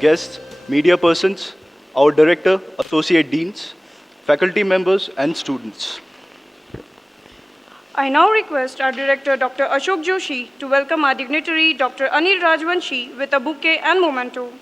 guests, media persons, our director, associate deans, faculty members, and students. I now request our director, Dr. Ashok Joshi, to welcome our dignitary, Dr. Anil Rajvanshi, with a bouquet and memento.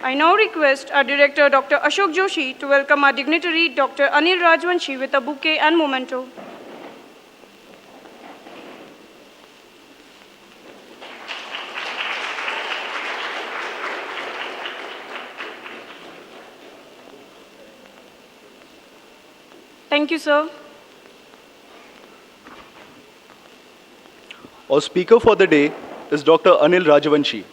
I now request our director, Dr. Ashok Joshi, to welcome our dignitary, Dr. Anil Rajvanshi, with a bouquet and memento. Thank you, sir. Our speaker for the day is Dr. Anil Rajvanshi.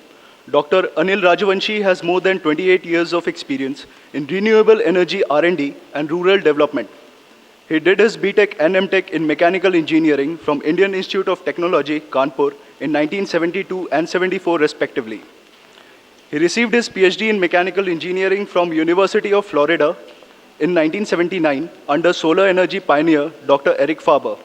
Dr. Anil Rajvanshi has more than 28 years of experience in renewable energy R&D and rural development. He did his BTech and MTech in mechanical engineering from Indian Institute of Technology, Kanpur in 1972 and 74 respectively. He received his PhD in mechanical engineering from University of Florida in 1979 under solar energy pioneer Dr. Eric Faber.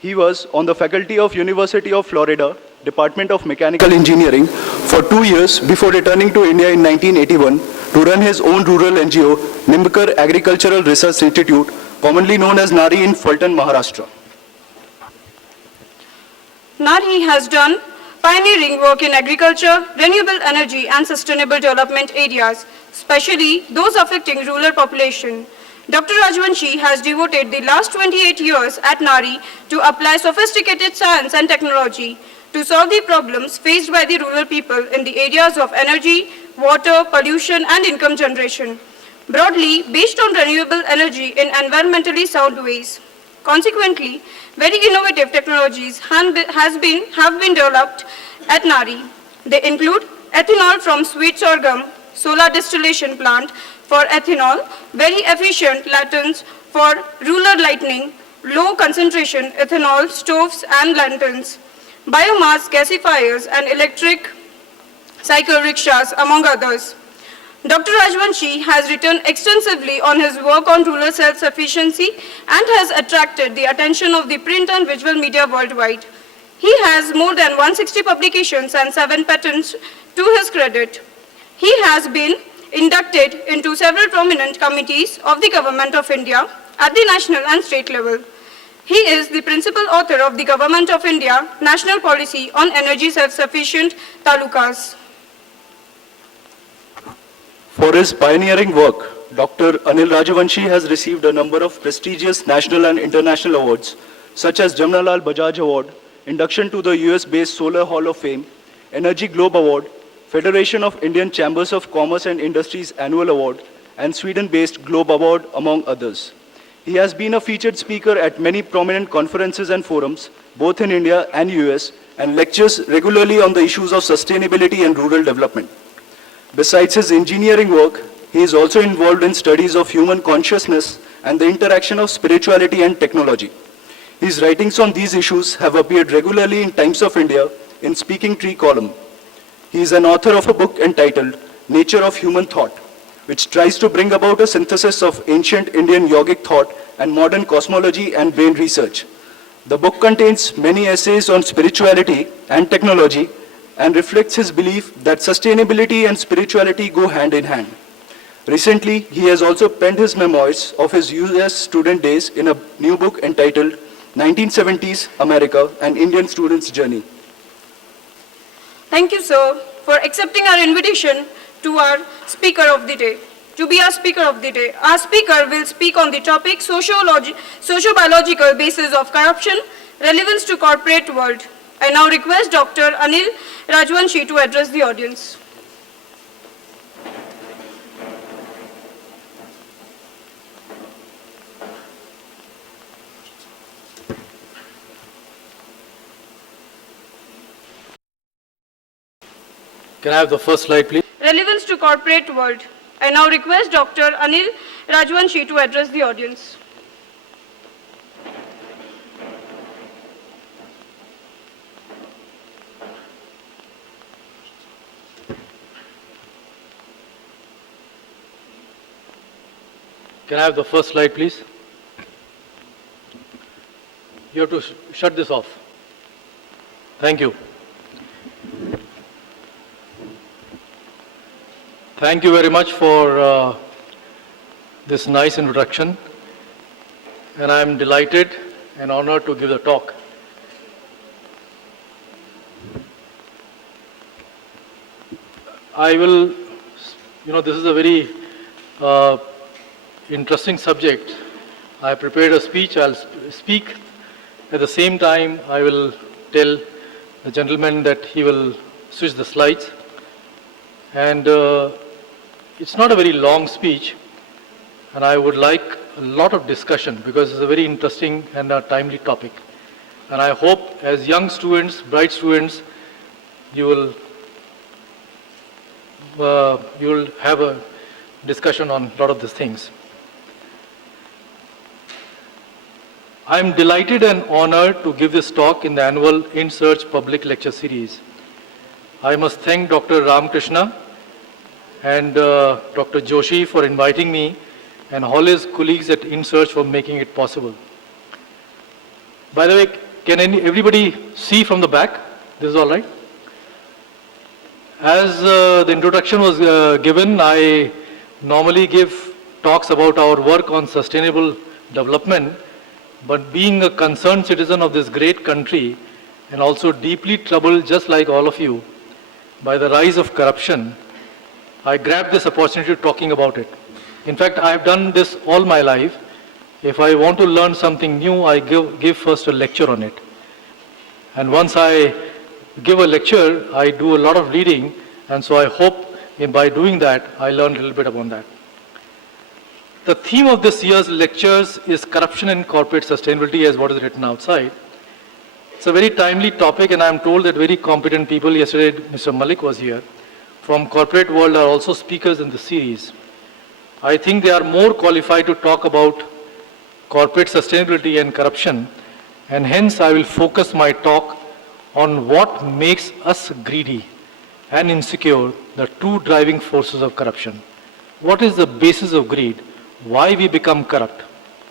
He was on the faculty of University of Florida, Department of Mechanical Engineering for 2 years before returning to India in 1981 to run his own rural NGO, Nimbakar Agricultural Research Institute, commonly known as NARI in Fulton, Maharashtra. NARI has done pioneering work in agriculture, renewable energy and sustainable development areas, especially those affecting rural population. Dr. Rajvanshi has devoted the last 28 years at NARI to apply sophisticated science and technology to solve the problems faced by the rural people in the areas of energy, water, pollution, and income generation, broadly based on renewable energy in environmentally sound ways. Consequently, very innovative technologies have been developed at NARI. They include ethanol from sweet sorghum, solar distillation plant for ethanol, very efficient lanterns for rural lighting, low concentration ethanol stoves and lanterns, biomass gasifiers and electric cycle rickshaws, among others. Dr. Rajvanshi has written extensively on his work on rural self-sufficiency and has attracted the attention of the print and visual media worldwide. He has more than 160 publications and 7 patents to his credit. He has been inducted into several prominent committees of the Government of India at the national and state level. He is the principal author of the Government of India National Policy on Energy Self-Sufficient Talukas. For his pioneering work, Dr. Anil Rajvanshi has received a number of prestigious national and international awards, such as Jamnalal Bajaj Award, induction to the US-based Solar Hall of Fame, Energy Globe Award, Federation of Indian Chambers of Commerce and Industries Annual Award, and Sweden-based Globe Award, among others. He has been a featured speaker at many prominent conferences and forums, both in India and US, and lectures regularly on the issues of sustainability and rural development. Besides his engineering work, he is also involved in studies of human consciousness and the interaction of spirituality and technology. His writings on these issues have appeared regularly in Times of India in Speaking Tree column. He is an author of a book entitled Nature of Human Thought, which tries to bring about a synthesis of ancient Indian yogic thought and modern cosmology and brain research. The book contains many essays on spirituality and technology and reflects his belief that sustainability and spirituality go hand in hand. Recently, he has also penned his memoirs of his US student days in a new book entitled 1970s America, an Indian Student's Journey. Thank you, sir, for accepting our invitation to our speaker of the day. To be our speaker of the day, our speaker will speak on the topic socio-biological basis of corruption, relevance to corporate world. I now request Dr. Anil Rajvanshi to address the audience. Can I have the first slide, please? Relevance to corporate world. I now request Dr. Anil Rajvanshi to address the audience. Can I have the first slide, please? You have to shut this off. Thank you. Thank you very much for this nice introduction. And I am delighted and honored to give the talk. I will, this is a very interesting subject. I prepared a speech. I'll speak. At the same time, I will tell the gentleman that he will switch the slides. And it's not a very long speech. And I would like a lot of discussion because it's a very interesting and a timely topic. And I hope as young students, bright students, you will have a discussion on a lot of these things. I am delighted and honored to give this talk in the annual InSearch Public Lecture Series. I must thank Dr. Ramakrishna and Dr. Joshi for inviting me and all his colleagues at InSearch for making it possible. By the way, can everybody see from the back? This is all right? As the introduction was given, I normally give talks about our work on sustainable development, but being a concerned citizen of this great country and also deeply troubled, just like all of you, by the rise of corruption, I grabbed this opportunity talking about it. In fact, I have done this all my life. If I want to learn something new, I give first a lecture on it. And once I give a lecture, I do a lot of reading, and so I hope by doing that, I learn a little bit about that. The theme of this year's lectures is corruption and corporate sustainability, as what is written outside. It's a very timely topic, and I am told that very competent people, yesterday Mr. Malik was here, from corporate world are also speakers in the series. I think they are more qualified to talk about corporate sustainability and corruption, and hence I will focus my talk on what makes us greedy and insecure, the two driving forces of corruption. What is the basis of greed? Why we become corrupt?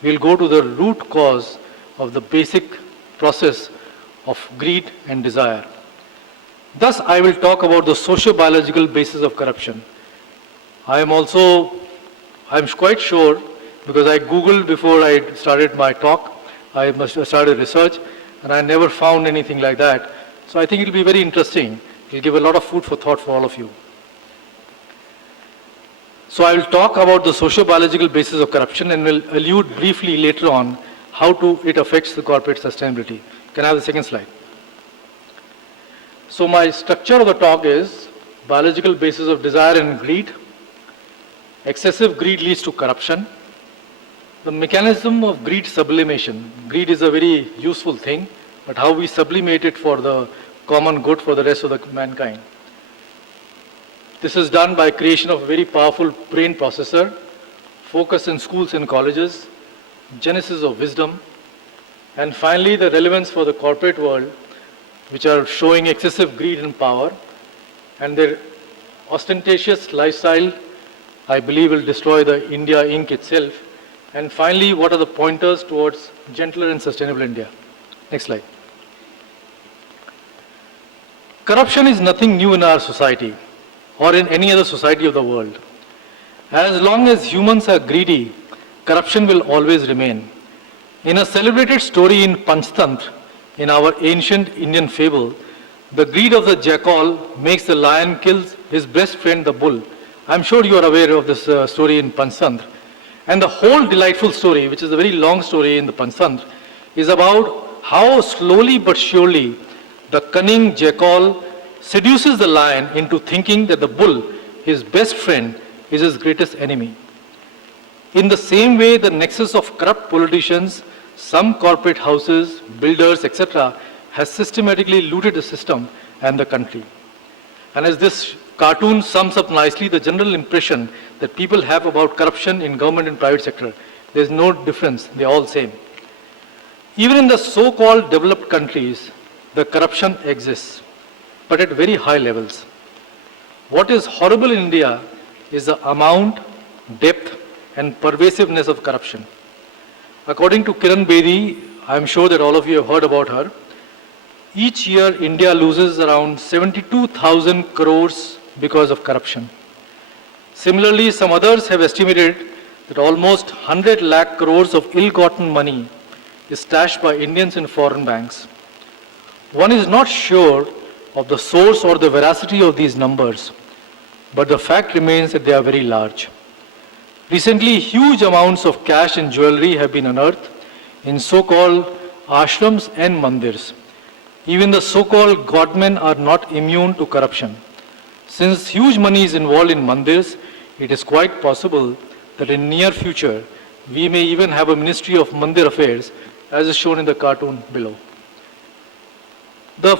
We'll go to the root cause of the basic process of greed and desire. Thus, I will talk about the socio-biological basis of corruption. I'm quite sure, because I Googled before I started my talk, I started research, and I never found anything like that. So I think it'll be very interesting. It'll give a lot of food for thought for all of you. So I will talk about the socio-biological basis of corruption and will allude briefly later on how it affects the corporate sustainability. Can I have the second slide? So my structure of the talk is biological basis of desire and greed. Excessive greed leads to corruption. The mechanism of greed sublimation. Greed is a very useful thing, but how we sublimate it for the common good for the rest of the mankind. This is done by creation of a very powerful brain processor, focus in schools and colleges, genesis of wisdom, and finally the relevance for the corporate world, which are showing excessive greed and power, and their ostentatious lifestyle, I believe, will destroy the India Inc. itself. And finally, what are the pointers towards gentler and sustainable India? Next slide. Corruption is nothing new in our society or in any other society of the world. As long as humans are greedy, corruption will always remain. In a celebrated story in Panchtantra, in our ancient Indian fable, the greed of the jackal makes the lion kill his best friend, the bull. I'm sure you are aware of this story in Panchtantra. And the whole delightful story, which is a very long story in the Panchtantra, is about how slowly but surely the cunning jackal seduces the lion into thinking that the bull, his best friend, is his greatest enemy. In the same way, the nexus of corrupt politicians, some corporate houses, builders, etc., has systematically looted the system and the country. And as this cartoon sums up nicely the general impression that people have about corruption in government and private sector, there's no difference, they're all same. Even in the so-called developed countries, the corruption exists, but at very high levels. What is horrible in India is the amount, depth, and pervasiveness of corruption. According to Kiran Bedi, I am sure that all of you have heard about her, each year India loses around 72,000 crores because of corruption. Similarly, some others have estimated that almost 100 lakh crores of ill-gotten money is stashed by Indians in foreign banks. One is not sure of the source or the veracity of these numbers, but the fact remains that they are very large. Recently, huge amounts of cash and jewelry have been unearthed in so-called ashrams and mandirs. Even the so-called godmen are not immune to corruption. Since huge money is involved in mandirs, it is quite possible that in near future, we may even have a Ministry of Mandir Affairs, as is shown in the cartoon below. The